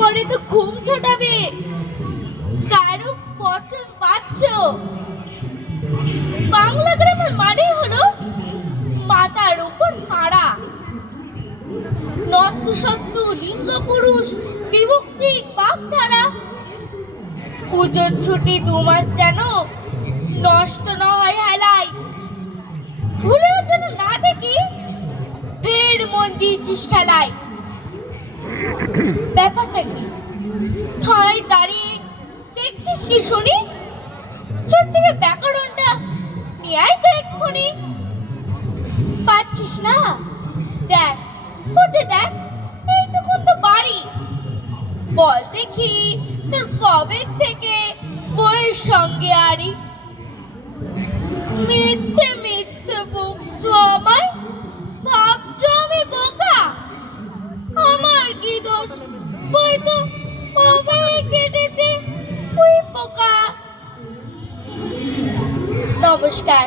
পরে তো ঘুম ছটাবে, কারো পছন্দ পাচ্ছ। বাংলা গ্রামার মানে হলো মাথার উপর ভাড়া, নত্ব সত্য লিঙ্গ পুরুষ বিভক্তি বাগধারা। পুজোর ছুটি 2 মাস যেন নষ্ট না হয় হেলায়, ভুলেও যেন না দেখি ফের মন দিয়েছিস খেলায়। ব্যাপারটা কি ঠায় দাঁড়িয়ে দেখছিস কি শুনি? চোখ থেকে ব্যাকরণটা নিয়ে আয় তো এক্ষুনি। পাচ্ছিস না? দেখ বুঝে দেখ, এইটুকুন তো বাড়ি। বল দেখি তোর কবে থেকে বইয়ের সঙ্গে আরি। মিথ্যে মিথ্যে বকছো আমায়, ভাবছো আমি বোকা। আমার কি দোষ? বই তো কবে কেটেছে ওই পোকা। নমস্কার।